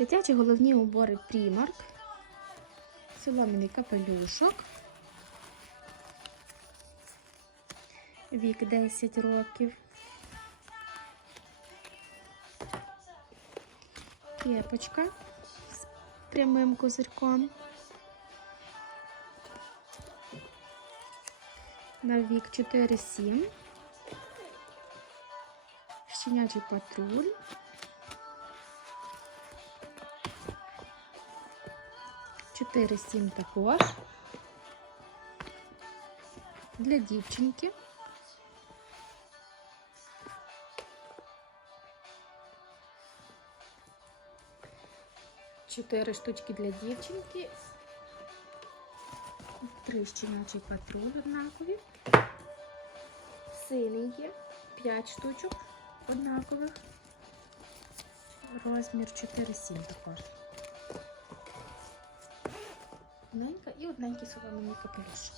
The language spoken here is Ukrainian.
Дитячі головні убори Primark. Соломіний капелюшок. Вік 10 років. Кепочка з прямим козирком. На вік 4-7. Щенячий патруль. Чотири сім також. Для дівчинки. Чотири штучки для дівчинки. Три щенячий патруль однакові. Синенькі. П'ять штучок однакових. Розмір 4-7 також. 何か이옷 나인키 소감은 이거 별로 지.